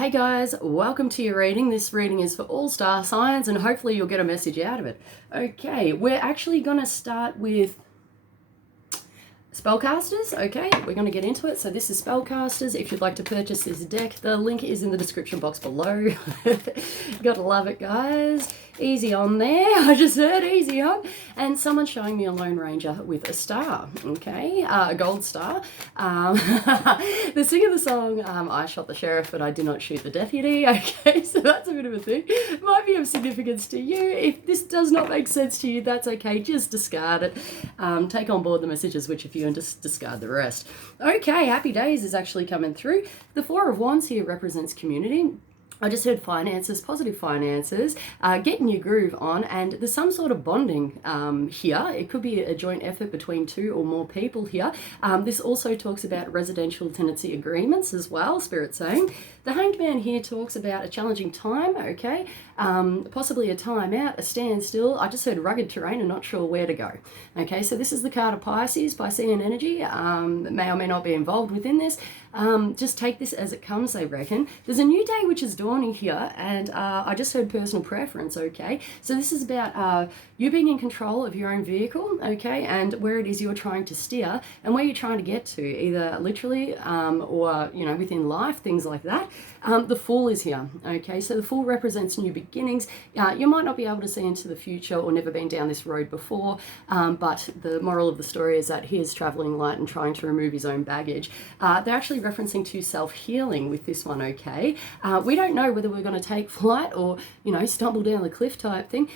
Hey guys, welcome to your reading. This reading is for all star signs and hopefully you'll get a message out of it. Okay, we're actually going to start with Spellcasters. Okay, we're going to get into it. So this is Spellcasters. If you'd like to purchase this deck, the link is in the description box below. Gotta love it, guys. Easy on there. I just heard easy on. And someone's showing me a Lone Ranger with a star. Okay, a gold star. The singer of the song, I shot the sheriff, but I did not shoot the deputy. Okay, so that's a bit of a thing. Might be of significance to you. If this does not make sense to you, that's okay. Just discard it. Take on board the messages which if you and just discard the rest. Okay, happy days is actually coming through. The Four of Wands here represents community. I just heard finances, positive finances, getting your groove on, and there's some sort of bonding here. It could be a joint effort between two or more people here. This also talks about residential tenancy agreements as well, Spirit saying. The Hanged Man here talks about a challenging time, okay? Possibly a time out, a standstill. I just heard rugged terrain and not sure where to go. Okay, so this is the card of Pisces, Piscean energy. May or may not be involved within this. Just take this as it comes, they reckon. There's a new day which is dawning here, and I just heard personal preference, okay? So this is about you being in control of your own vehicle, okay, and where it is you're trying to steer and where you're trying to get to, either literally or, you know, within life, things like that. The Fool is here, okay? So the Fool represents new beginnings. You might not be able to see into the future or never been down this road before, but the moral of the story is that he is traveling light and trying to remove his own baggage. They're actually referencing to self-healing with this one, okay? We don't know whether we're going to take flight or, you know, stumble down the cliff type thing.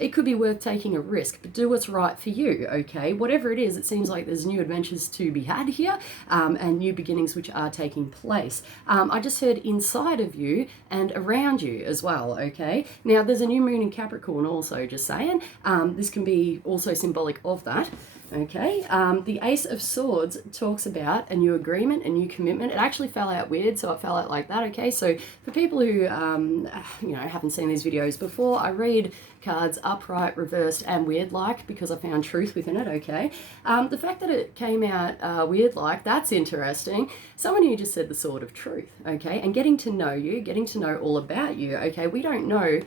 It could be worth taking a risk, but do what's right for you, okay? Whatever it is, it seems like there's new adventures to be had here and new beginnings which are taking place. I just heard inside of you and around you as well, okay? Now, there's a new moon in Capricorn also, just saying. This can be also symbolic of that. Okay, the Ace of Swords talks about a new agreement, a new commitment. It actually fell out weird, so it fell out like that, okay? So for people who, you know, haven't seen these videos before, I read cards upright, reversed, and weird-like because I found truth within it, okay? The fact that it came out weird-like, that's interesting. Someone who just said the Sword of Truth, okay? And getting to know you, getting to know all about you, okay? We don't know,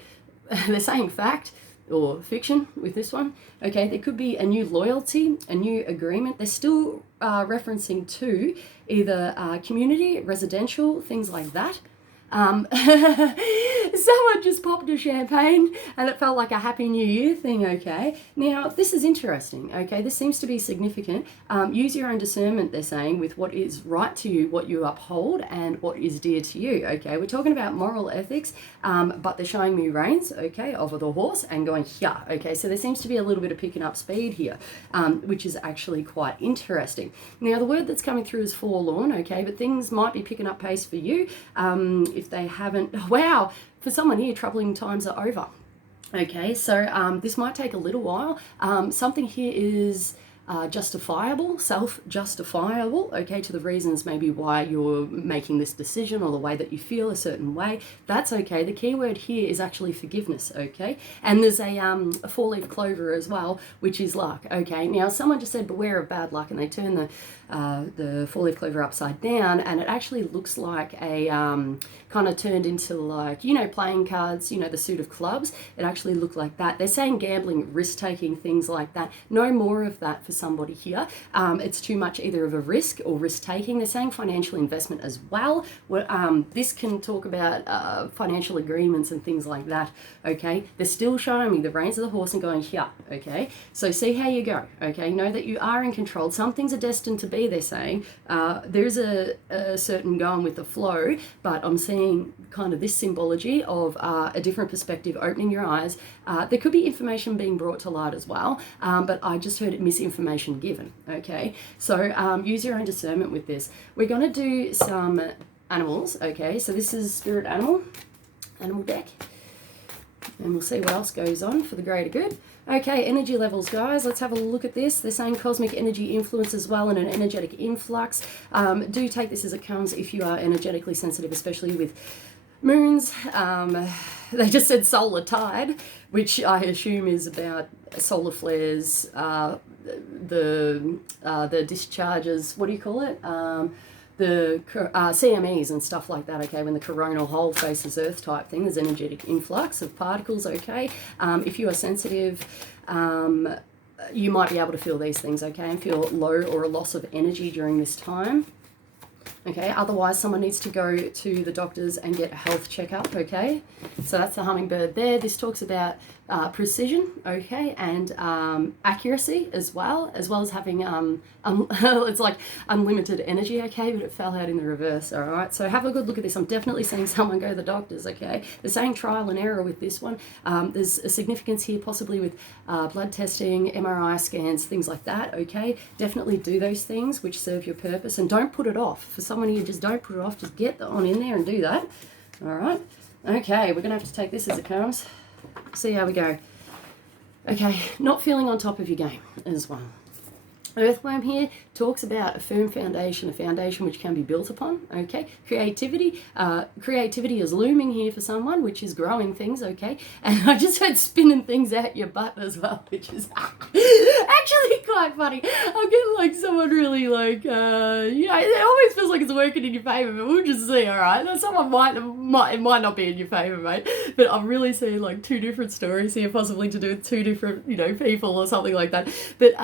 they're saying fact, or fiction with this one. Okay, there could be a new loyalty, a new agreement. They're still referencing to either community, residential, things like that. Someone just popped a champagne and it felt like a Happy New Year thing, okay? Now, this is interesting, okay? This seems to be significant. Use your own discernment, they're saying, with what is right to you, what you uphold, and what is dear to you, okay? We're talking about moral ethics, but they're showing me reins, okay, of the horse and going here, okay? So there seems to be a little bit of picking up speed here, which is actually quite interesting. Now, the word that's coming through is forlorn, okay? But things might be picking up pace for you. If they haven't, wow, for someone here, troubling times are over. Okay, so this might take a little while. Something here is justifiable, self-justifiable, okay, to the reasons maybe why you're making this decision or the way that you feel a certain way. That's okay. The key word here is actually forgiveness, okay? And there's a four-leaf clover as well, which is luck, okay? Now, someone just said beware of bad luck, and they turn the four-leaf clover upside down, and it actually looks like a kind of turned into, like, you know, playing cards, you know, the suit of clubs. It actually looked like that. They're saying gambling, risk-taking, things like that. No more of that for somebody here. It's too much either of a risk or risk-taking. They're saying financial investment as well. This can talk about financial agreements and things like that, okay? They're still showing me the reins of the horse and going here, okay? So see how you go, okay? Know that you are in control. Some things are destined to be, they're saying. There's a certain going with the flow, but I'm seeing kind of this symbology of a different perspective, opening your eyes. There could be information being brought to light as well, but I just heard misinformation given, okay? So use your own discernment with this. We're going to do some animals, okay? So this is spirit animal deck, and we'll see what else goes on for the greater good. Okay, energy levels, guys. Let's have a look at this. They're saying cosmic energy influence as well and an energetic influx. Do take this as it comes if you are energetically sensitive, especially with moons. They just said solar tide, which I assume is about solar flares, the discharges, what do you call it? the CMEs and stuff like that, okay, when the coronal hole faces Earth type thing, there's energetic influx of particles, okay. If you are sensitive, you might be able to feel these things, okay, and feel low or a loss of energy during this time. Okay, otherwise someone needs to go to the doctors and get a health checkup, okay? So that's the hummingbird there. This talks about precision, okay, and accuracy as well as having, it's like unlimited energy, okay, but it fell out in the reverse, all right? So have a good look at this. I'm definitely seeing someone go to the doctors, okay? They're saying trial and error with this one. There's a significance here possibly with blood testing, MRI scans, things like that, okay? Definitely do those things which serve your purpose, and don't put it off. For someone here, just don't put it off. Just get on in there and do that, all right? Okay, we're going to have to take this as it comes. See how we go. Okay, not feeling on top of your game as well. Earthworm here talks about a firm foundation, a foundation which can be built upon, okay? Creativity is looming here for someone, which is growing things, okay? And I just heard spinning things out your butt as well, which is actually quite funny. I'm getting like someone really like, it always feels like it's working in your favour, but we'll just see, all right? Someone it might not be in your favour, mate, but I'm really seeing like two different stories here, possibly to do with two different, people or something like that. But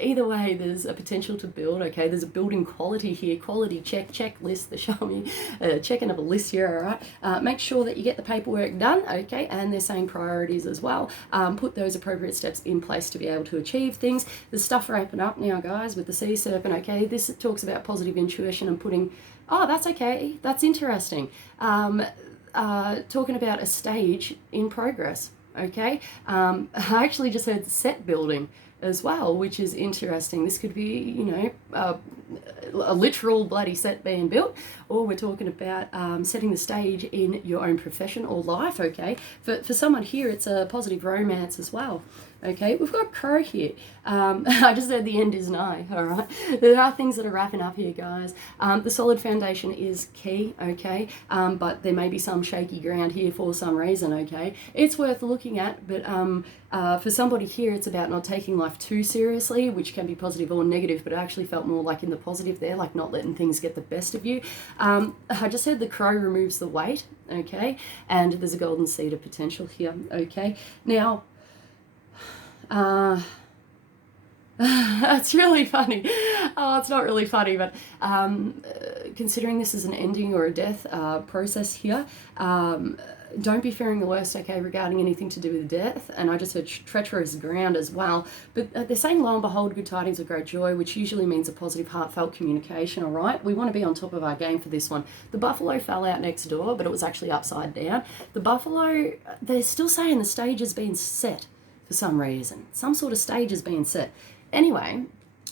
either way, there's a potential to build, okay? There's a building quality here, quality checklist. They're showing me checking of a list here, all right? Make sure that you get the paperwork done, okay? And they're saying priorities as well. Put those appropriate steps in place to be able to achieve things. There's stuff ramping up now, guys, with the sea serpent, okay? This talks about positive intuition and putting, oh, that's okay, that's interesting. Talking about a stage in progress, okay? I actually just heard set building as well, which is interesting. This could be, a literal bloody set being built, or we're talking about setting the stage in your own profession or life, okay? For someone here, it's a positive romance as well, okay? We've got Crow here. I just said the end is nigh, all right? There are things that are wrapping up here, guys. The solid foundation is key, okay? But there may be some shaky ground here for some reason, okay? It's worth looking at, but for somebody here, it's about not taking life too seriously, which can be positive or negative, but I actually felt more like in the positive there, like not letting things get the best of you. I just said the crow removes the weight, okay? And there's a golden seed of potential here, okay? Now, it's really funny. Oh, it's not really funny, but considering this is an ending or a death process here, don't be fearing the worst, okay, regarding anything to do with death. And I just heard treacherous ground as well. But they're saying, lo and behold, good tidings of great joy, which usually means a positive, heartfelt communication, all right? We want to be on top of our game for this one. The buffalo fell out next door, but it was actually upside down. The buffalo, they're still saying the stage has been set for some reason. Some sort of stage has been set. Anyway,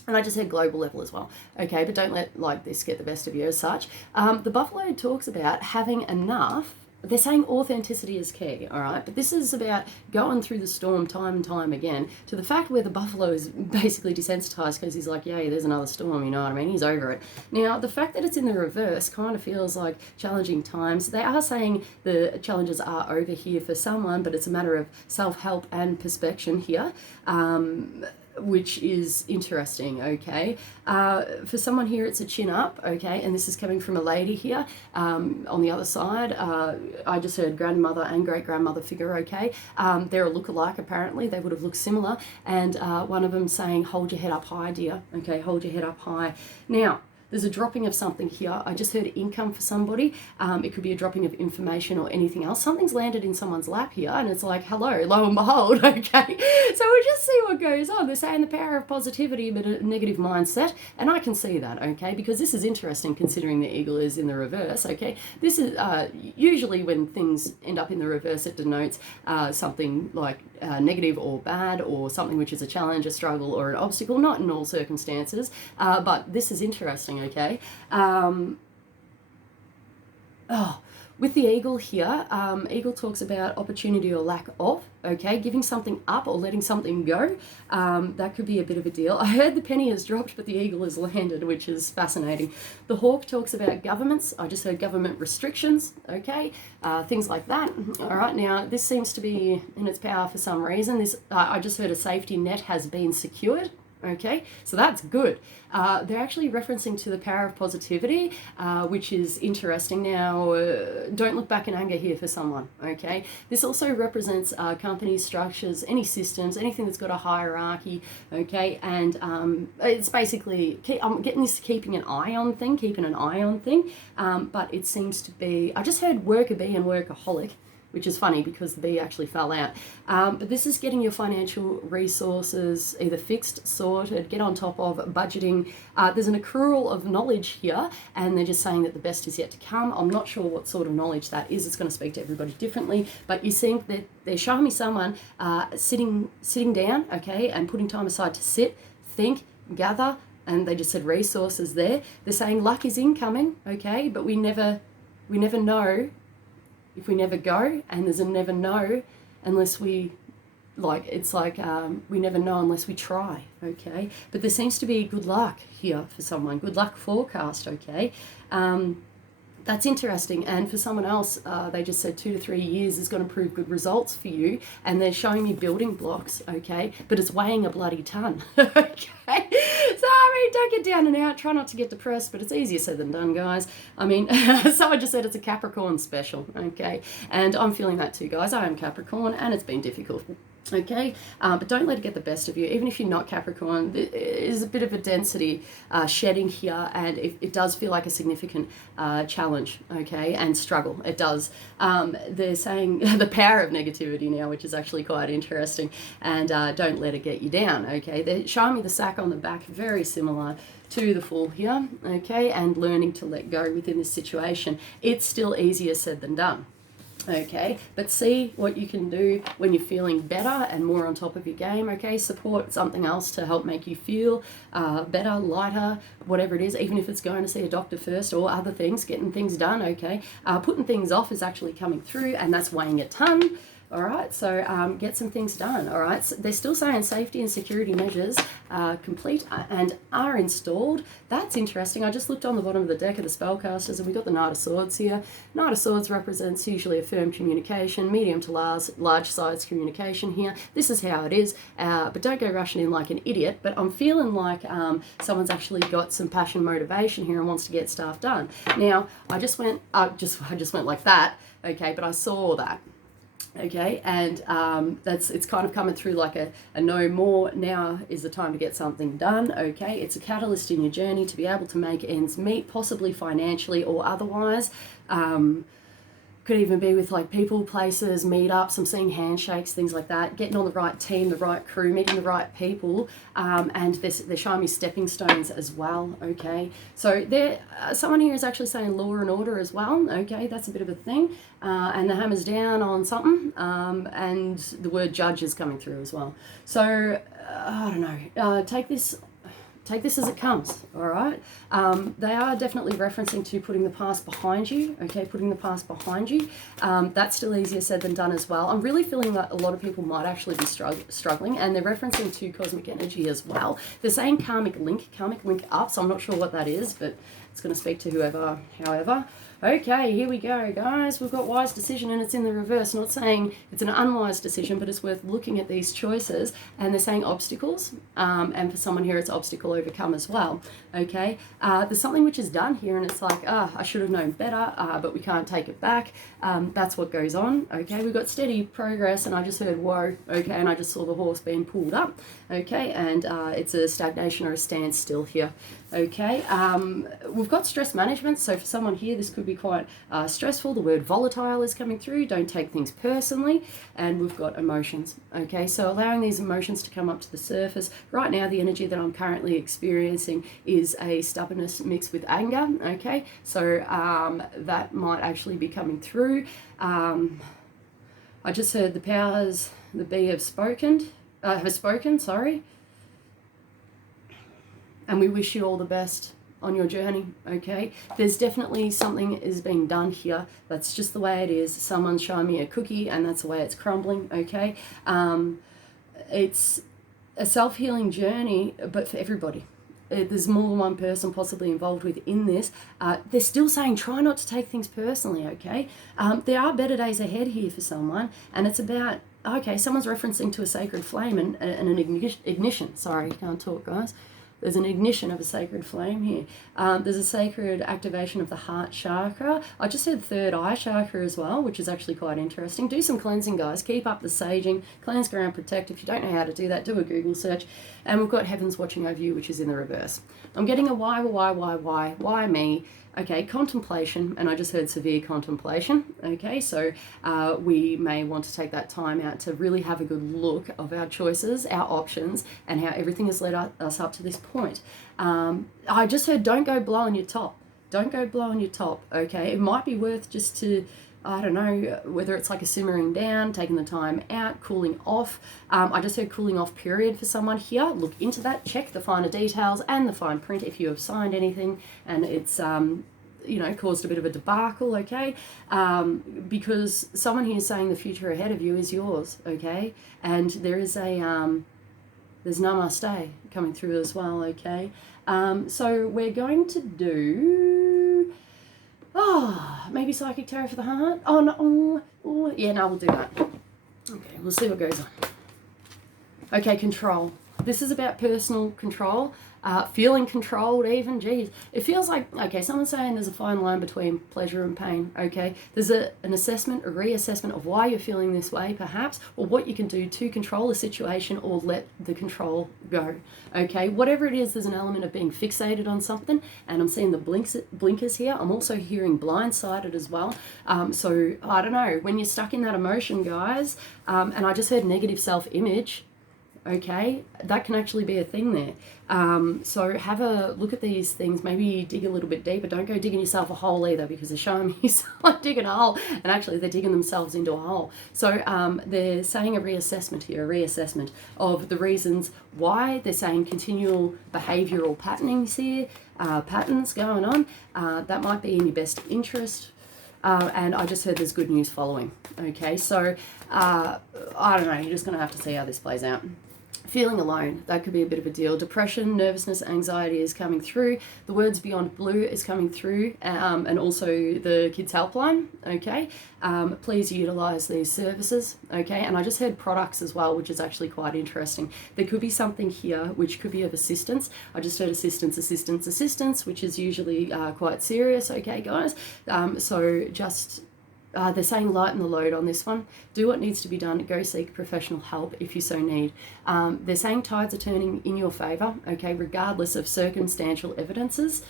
and I just said global level as well, okay, but don't let like this get the best of you as such. The buffalo talks about having enough. They're saying authenticity is key, all right? But this is about going through the storm time and time again to the fact where the buffalo is basically desensitized because he's like, yay, there's another storm, you know what I mean? He's over it. Now, the fact that it's in the reverse kind of feels like challenging times. They are saying the challenges are over here for someone, but it's a matter of self-help and perspection here. Which is interesting, okay? For someone here, it's a chin up, okay? And this is coming from a lady here. On the other side, I just heard grandmother and great-grandmother figure, okay? They're a look-alike, apparently. They would have looked similar. And one of them saying, hold your head up high, dear. Okay, hold your head up high. Now, there's a dropping of something here. I just heard income for somebody. It could be a dropping of information or anything else. Something's landed in someone's lap here, and it's like, hello, lo and behold, okay? So we'll just see what goes on. They're saying the power of positivity, but a negative mindset, and I can see that, okay? Because this is interesting considering the eagle is in the reverse, okay? This is usually when things end up in the reverse, it denotes something like negative or bad, or something which is a challenge, a struggle, or an obstacle, not in all circumstances, but this is interesting, okay? With the eagle here, eagle talks about opportunity or lack of, okay? Giving something up or letting something go. That could be a bit of a deal. I heard the penny has dropped, but the eagle has landed, which is fascinating. The hawk talks about governments. I just heard government restrictions, okay? Things like that. All right, now this seems to be in its power for some reason. This I just heard a safety net has been secured. Okay, so that's good. They're actually referencing to the power of positivity, which is interesting. Now, don't look back in anger here for someone, okay? This also represents companies, structures, any systems, anything that's got a hierarchy, okay? And it's basically, I'm getting this keeping an eye on thing, but it seems to be, I just heard worker bee and workaholic, which is funny because the bee actually fell out. But this is getting your financial resources either fixed, sorted, get on top of budgeting. There's an accrual of knowledge here, and they're just saying that the best is yet to come. I'm not sure what sort of knowledge that is. It's going to speak to everybody differently, but you see that they're showing me someone sitting down, okay, and putting time aside to sit, think, gather, and they just said resources there. They're saying luck is incoming, okay, but we never know if we never go, and there's a never know unless we, we never know unless we try, okay? But there seems to be good luck here for someone, good luck forecast, okay? That's interesting. And for someone else, they just said 2 to 3 years is going to prove good results for you. And they're showing me building blocks, okay? But it's weighing a bloody ton, okay? Sorry, don't get down and out. Try not to get depressed, but it's easier said than done, guys. I mean, someone just said it's a Capricorn special, okay? And I'm feeling that too, guys. I am Capricorn, and it's been difficult. Okay, but don't let it get the best of you. Even if you're not Capricorn, there is a bit of a density shedding here, and it does feel like a significant challenge, okay, and struggle. It does. They're saying the power of negativity now, which is actually quite interesting, and don't let it get you down, okay. They're showing me the sack on the back, very similar to the Fool here, okay, and learning to let go within this situation. It's still easier said than done. Okay, but see what you can do when you're feeling better and more on top of your game, okay? Support something else to help make you feel better, lighter, whatever it is, even if it's going to see a doctor first or other things, getting things done, okay? Putting things off is actually coming through, and that's weighing a ton. All right, so get some things done, all right? So they're still saying safety and security measures complete and are installed. That's interesting. I just looked on the bottom of the deck of the Spellcasters, and we got the Knight of Swords here. Knight of Swords represents usually a firm communication, medium to large size communication here. This is how it is, but don't go rushing in like an idiot. But I'm feeling like someone's actually got some passion, motivation here, and wants to get stuff done. Now, I just went like that, okay, but I saw that. Okay, and it's kind of coming through like a no more. Now is the time to get something done, okay? It's a catalyst in your journey to be able to make ends meet, possibly financially or otherwise. Could even be with like people, places, meetups. I'm seeing handshakes, things like that. Getting on the right team, the right crew, meeting the right people, and they're showing me stepping stones as well. Okay, so someone here is actually saying law and order as well. Okay, that's a bit of a thing, and the hammer's down on something, and the word judge is coming through as well. So I don't know. Take this as it comes, all right? They are definitely referencing to putting the past behind you, okay? Putting the past behind you. That's still easier said than done as well. I'm really feeling that a lot of people might actually be struggling, and they're referencing to cosmic energy as well. They're saying karmic link up, so I'm not sure what that is, but it's going to speak to whoever, however. Okay, here we go, guys. We've got wise decision, and it's in the reverse. Not saying it's an unwise decision, but it's worth looking at these choices. And they're saying obstacles, and for someone here, it's obstacle overcome as well. Okay, there's something which is done here, and it's like, I should have known better, but we can't take it back. That's what goes on. Okay, we've got steady progress, and I just heard whoa. Okay, and I just saw the horse being pulled up. Okay, and it's a stagnation or a standstill here. Okay, we've got stress management. So for someone here, this could be quite stressful. The word volatile is coming through. Don't take things personally. And we've got emotions. Okay, so allowing these emotions to come up to the surface. Right now, the energy that I'm currently experiencing is a stubbornness mixed with anger. Okay, so that might actually be coming through. I just heard the powers, the bee have spoken, sorry. And we wish you all the best on your journey, okay? There's definitely something is being done here. That's just the way it is. Someone's showing me a cookie, and that's the way it's crumbling, okay? It's a self-healing journey, but for everybody. There's more than one person possibly involved within this. They're still saying try not to take things personally, okay? There are better days ahead here for someone, and it's about okay, someone's referencing to a sacred flame and an ignition. Sorry, can't talk, guys. There's an ignition of a sacred flame here. There's a sacred activation of the heart chakra. I just said third eye chakra as well, which is actually quite interesting. Do some cleansing, guys. Keep up the saging. Cleanse, ground, protect. If you don't know how to do that, do a Google search. And we've got heavens watching over you, which is in the reverse. I'm getting a why me? Okay, contemplation, and I just heard severe contemplation. Okay, so we may want to take that time out to really have a good look of our choices, our options, and how everything has led us up to this point. I just heard don't go blowing your top. Don't go blowing your top, okay? It might be worth just to, I don't know, whether it's like a simmering down, taking the time out, cooling off. I just heard cooling off period for someone here. Look into that, check the finer details and the fine print if you have signed anything and it's, you know, caused a bit of a debacle, okay? Because someone here is saying the future ahead of you is yours, okay? And there is a, there's namaste coming through as well, okay? So we're going to do, maybe psychic tarot for the heart. Oh, no, yeah, no, we'll do that. Okay, we'll see what goes on. Okay, control. This is about personal control, feeling controlled even, geez. It feels like, okay, someone's saying there's a fine line between pleasure and pain, okay? There's an assessment, a reassessment of why you're feeling this way, perhaps, or what you can do to control the situation or let the control go, okay? Whatever it is, there's an element of being fixated on something, and I'm seeing the blinkers here. I'm also hearing blindsided as well. So, I don't know, when you're stuck in that emotion, guys, and I just heard negative self-image, okay, that can actually be a thing there. So have a look at these things, maybe dig a little bit deeper. Don't go digging yourself a hole either, because they're showing me someone digging a hole and actually they're digging themselves into a hole. So they're saying a reassessment here, a reassessment of the reasons why. They're saying continual behavioural patternings here, patterns going on. That might be in your best interest. And I just heard there's good news following. Okay, so I don't know, you're just going to have to see how this plays out. Feeling alone, that could be a bit of a deal. Depression, nervousness, anxiety is coming through. The words beyond blue is coming through, and also the kids helpline, okay? Please utilize these services, okay? And I just heard products as well, which is actually quite interesting. There could be something here which could be of assistance. I just heard assistance, which is usually quite serious, okay, guys? So just... they're saying lighten the load on this one. Do what needs to be done. Go seek professional help if you so need. They're saying tides are turning in your favour, okay, regardless of circumstantial evidences.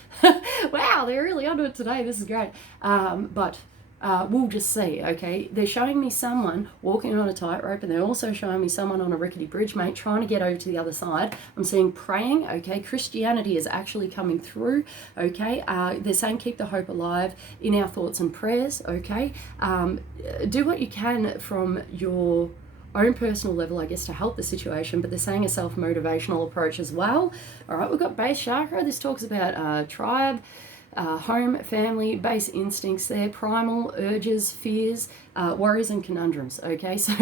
Wow, they're really onto it today. This is great. But we'll just see, okay? They're showing me someone walking on a tightrope, and they're also showing me someone on a rickety bridge, mate, trying to get over to the other side. I'm seeing praying, okay? Christianity is actually coming through, okay? They're saying keep the hope alive in our thoughts and prayers, okay? Do what you can from your own personal level, I guess, to help the situation, but they're saying a self-motivational approach as well. All right, we've got base chakra. This talks about tribe, home, family, base instincts there, primal urges, fears, worries and conundrums, okay? So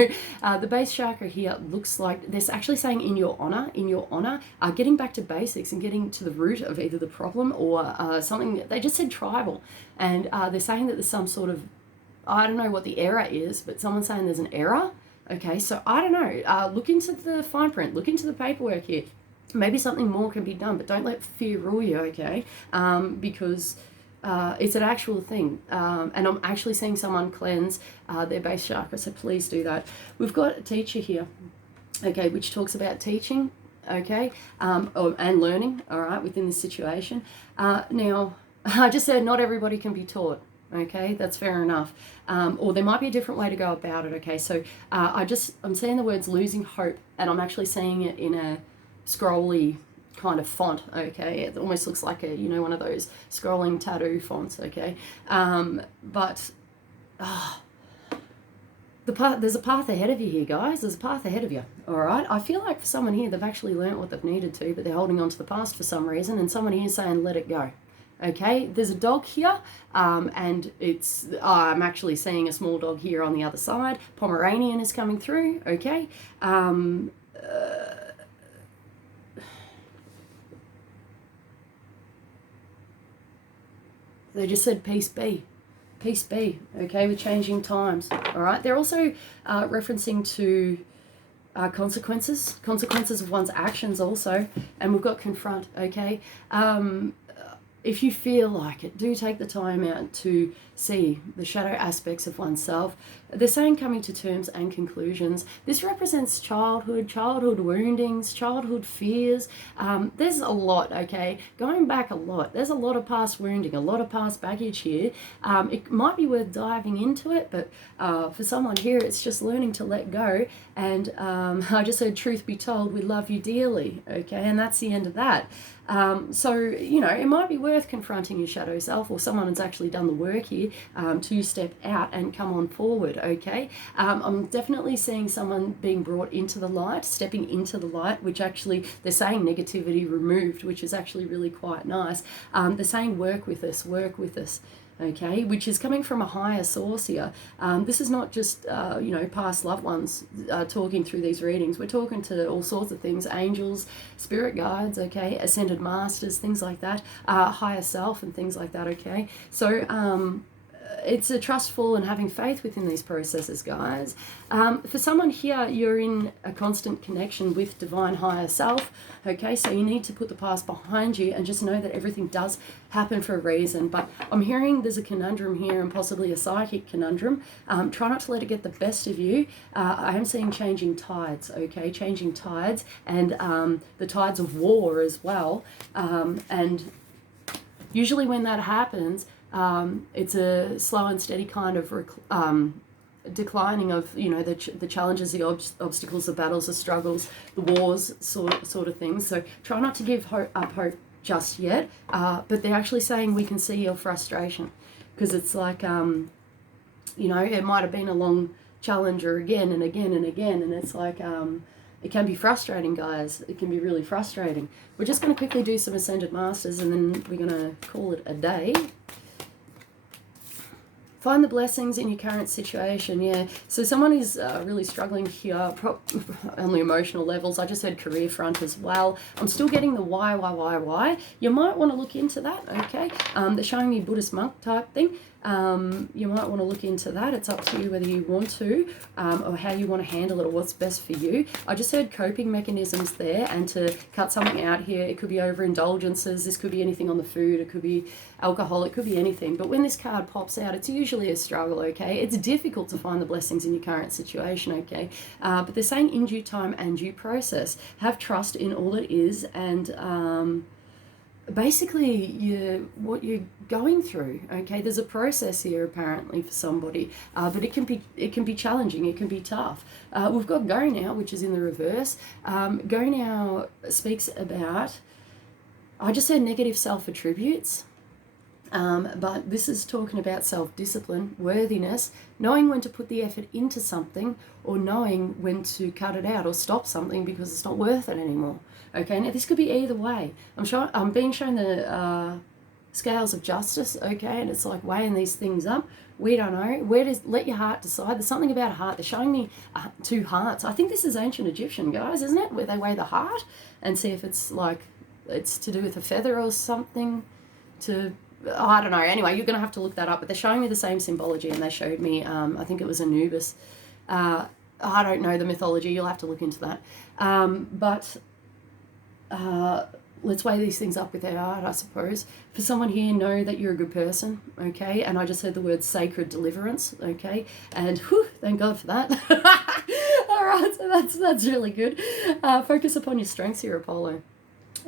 the base chakra here looks like they're actually saying in your honor, getting back to basics and getting to the root of either the problem or something. They just said tribal, and they're saying that there's some sort of, I don't know what the error is, but someone's saying there's an error, okay? So I don't know, look into the fine print, look into the paperwork here. Maybe something more can be done, but don't let fear rule you, okay? Because it's an actual thing. And I'm actually seeing someone cleanse their base chakra, so please do that. We've got a teacher here, okay, which talks about teaching, okay, and learning, all right, within this situation. Now, I just said not everybody can be taught. Okay, that's fair enough. Or there might be a different way to go about it, okay? So I'm seeing the words losing hope, and I'm actually seeing it in a scrolly kind of font, okay? It almost looks like a, you know, one of those scrolling tattoo fonts, okay? But there's a path ahead of you here, guys. There's a path ahead of you, all right? I feel like for someone here, they've actually learnt what they've needed to, but they're holding on to the past for some reason, and someone here is saying, let it go. Okay, there's a dog here, and it's, I'm actually seeing a small dog here on the other side. Pomeranian is coming through, okay? They just said peace be, peace be, okay, with changing times, all right? They're also referencing to consequences of one's actions also, and we've got confront, okay? If you feel like it, do take the time out to see the shadow aspects of oneself. They're saying coming to terms and conclusions. This represents childhood woundings, childhood fears. There's a lot, okay? Going back a lot. There's a lot of past wounding, a lot of past baggage here. It might be worth diving into it, but for someone here, it's just learning to let go. And I just said, truth be told, we love you dearly, okay? And that's the end of that. So, you know, it might be worth confronting your shadow self, or someone has actually done the work here to step out and come on forward, okay? I'm definitely seeing someone being brought into the light, stepping into the light, which actually, they're saying negativity removed, which is actually really quite nice. They're saying work with us, okay, which is coming from a higher source here. This is not just, you know, past loved ones talking through these readings. We're talking to all sorts of things, angels, spirit guides, okay, ascended masters, things like that, higher self and things like that, okay? So it's a trustful and having faith within these processes, guys. For someone here, you're in a constant connection with divine higher self, okay? So you need to put the past behind you and just know that everything does happen for a reason. But I'm hearing there's a conundrum here, and possibly a psychic conundrum. Try not to let it get the best of you. I am seeing changing tides, okay? Changing tides, and the tides of war as well. And usually when that happens, it's a slow and steady kind of declining of, you know, the challenges, the obstacles, the battles, the struggles, the wars, sort of things. So try not to give up hope just yet, but they're actually saying we can see your frustration, because it's like, you know, it might have been a long challenge, or again and again and again, and it's like, it can be frustrating, guys. It can be really frustrating. We're just going to quickly do some Ascended Masters, and then we're going to call it a day. Find the blessings in your current situation, yeah. So someone is really struggling here on the emotional levels. I just heard career front as well. I'm still getting the why. You might want to look into that, okay? They're showing me Buddhist monk type thing. You might want to look into that. It's up to you whether you want to, or how you want to handle it, or what's best for you. I just heard coping mechanisms there, and to cut something out here, it could be overindulgences. This could be anything on the food. It could be alcohol. It could be anything. But when this card pops out, it's usually a struggle, okay? It's difficult to find the blessings in your current situation, okay? But they're saying in due time and due process. Have trust in all it is, and basically what you're going through, okay? There's a process here apparently for somebody, but it can be challenging, it can be tough. We've got Go Now, which is in the reverse. Go Now speaks about, I just said negative self-attributes, but this is talking about self-discipline, worthiness, knowing when to put the effort into something, or knowing when to cut it out or stop something because it's not worth it anymore. Okay, now this could be either way. I'm being shown the scales of justice, okay, and it's like weighing these things up. We don't know. Let your heart decide. There's something about a heart. They're showing me two hearts. I think this is ancient Egyptian, guys, isn't it? Where they weigh the heart and see if it's like, it's to do with a feather or something. I don't know. Anyway, you're going to have to look that up. But they're showing me the same symbology, and they showed me, I think it was Anubis. I don't know the mythology. You'll have to look into that. But let's weigh these things up with our heart, I suppose. For someone here, know that you're a good person, okay? And I just heard the word sacred deliverance, okay? And whew, thank God for that. All right, so that's really good. Focus upon your strengths here, Apollo.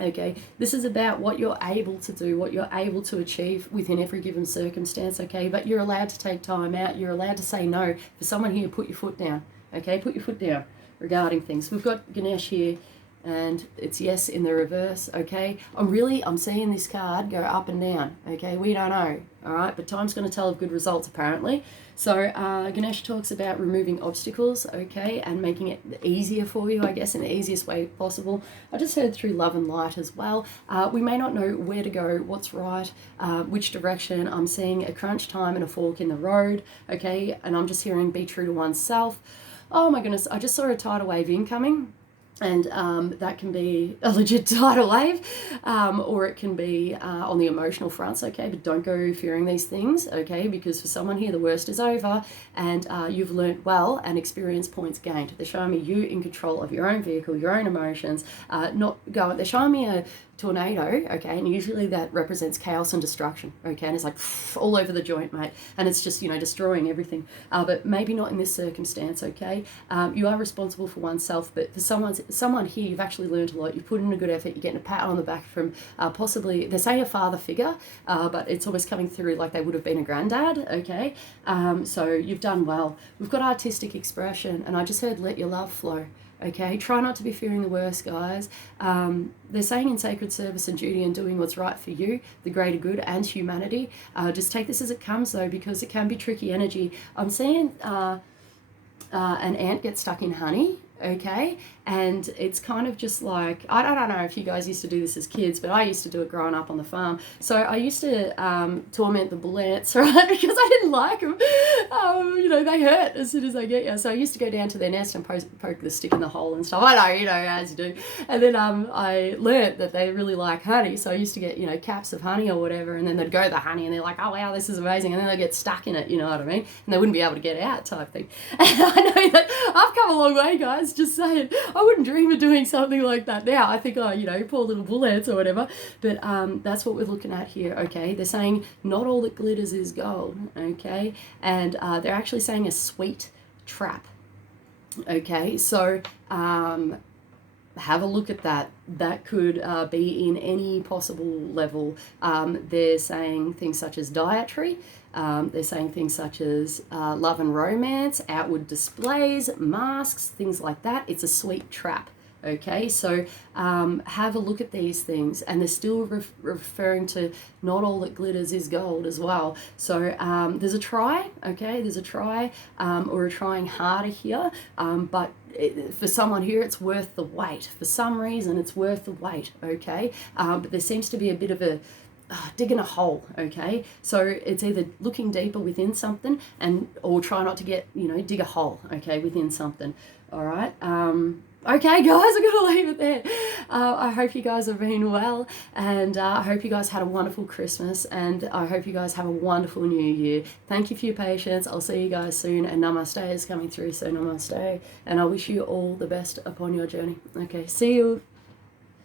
Okay, this is about what you're able to do, what you're able to achieve within every given circumstance, okay? But you're allowed to take time out. You're allowed to say no. For someone here, put your foot down, okay? Put your foot down regarding things. We've got Ganesh here, and it's yes in the reverse, okay? I'm seeing this card go up and down, okay? We don't know, all right? But time's going to tell of good results, apparently. So Ganesh talks about removing obstacles, okay, and making it easier for you, I guess, in the easiest way possible. I just heard through love and light as well. We may not know where to go, what's right, which direction. I'm seeing a crunch time and a fork in the road, okay? And I'm just hearing be true to oneself. Oh my goodness, I just saw a tidal wave incoming. And that can be a legit tidal wave, or it can be on the emotional fronts, okay? But don't go fearing these things, okay? Because for someone here, the worst is over, and you've learnt well and experience points gained. They're showing me you in control of your own vehicle, your own emotions, they're showing me a tornado, okay, and usually that represents chaos and destruction, okay, and it's like all over the joint, mate, and it's just, destroying everything, but maybe not in this circumstance, okay. You are responsible for oneself, but for someone here, you've actually learned a lot, you've put in a good effort, you're getting a pat on the back from possibly, they're saying a father figure, but it's almost coming through like they would have been a granddad, okay. So you've done well. We've got artistic expression, and I just heard let your love flow. Okay, try not to be fearing the worst, guys. They're saying in sacred service and duty and doing what's right for you, the greater good and humanity. Just take this as it comes, though, because it can be tricky energy. I'm seeing an ant get stuck in honey, okay? And it's kind of just like, I don't know if you guys used to do this as kids, but I used to do it growing up on the farm. So I used to torment the bull ants, right? Because I didn't like them. They hurt as soon as they get you. So I used to go down to their nest and poke the stick in the hole and stuff. I know, as you do. And then I learnt that they really like honey. So I used to get, caps of honey or whatever. And then they'd go to the honey and they're like, oh, wow, this is amazing. And then they'd get stuck in it, you know what I mean? And they wouldn't be able to get out type thing. And I know that I've come a long way, guys, just saying. I wouldn't dream of doing something like that now. I think, poor little bull ants or whatever. But that's what we're looking at here, okay? They're saying not all that glitters is gold, okay? And they're actually saying a sweet trap, okay? So have a look at that. That could be in any possible level. They're saying things such as dietary. They're saying things such as love and romance, outward displays, masks, things like that. It's a sweet trap. Okay, so have a look at these things, and they're still referring to not all that glitters is gold as well. So there's a try, okay, there's a try, or a trying harder here, but for someone here, it's worth the wait. For some reason, it's worth the wait, okay? But there seems to be a bit of a digging a hole, okay? So it's either looking deeper within something or try not to get, dig a hole, okay, within something, all right? Okay, guys, I'm going to leave it there. I hope you guys have been well, and I hope you guys had a wonderful Christmas, and I hope you guys have a wonderful New Year. Thank you for your patience. I'll see you guys soon, and Namaste is coming through, so Namaste, and I wish you all the best upon your journey. Okay, see you.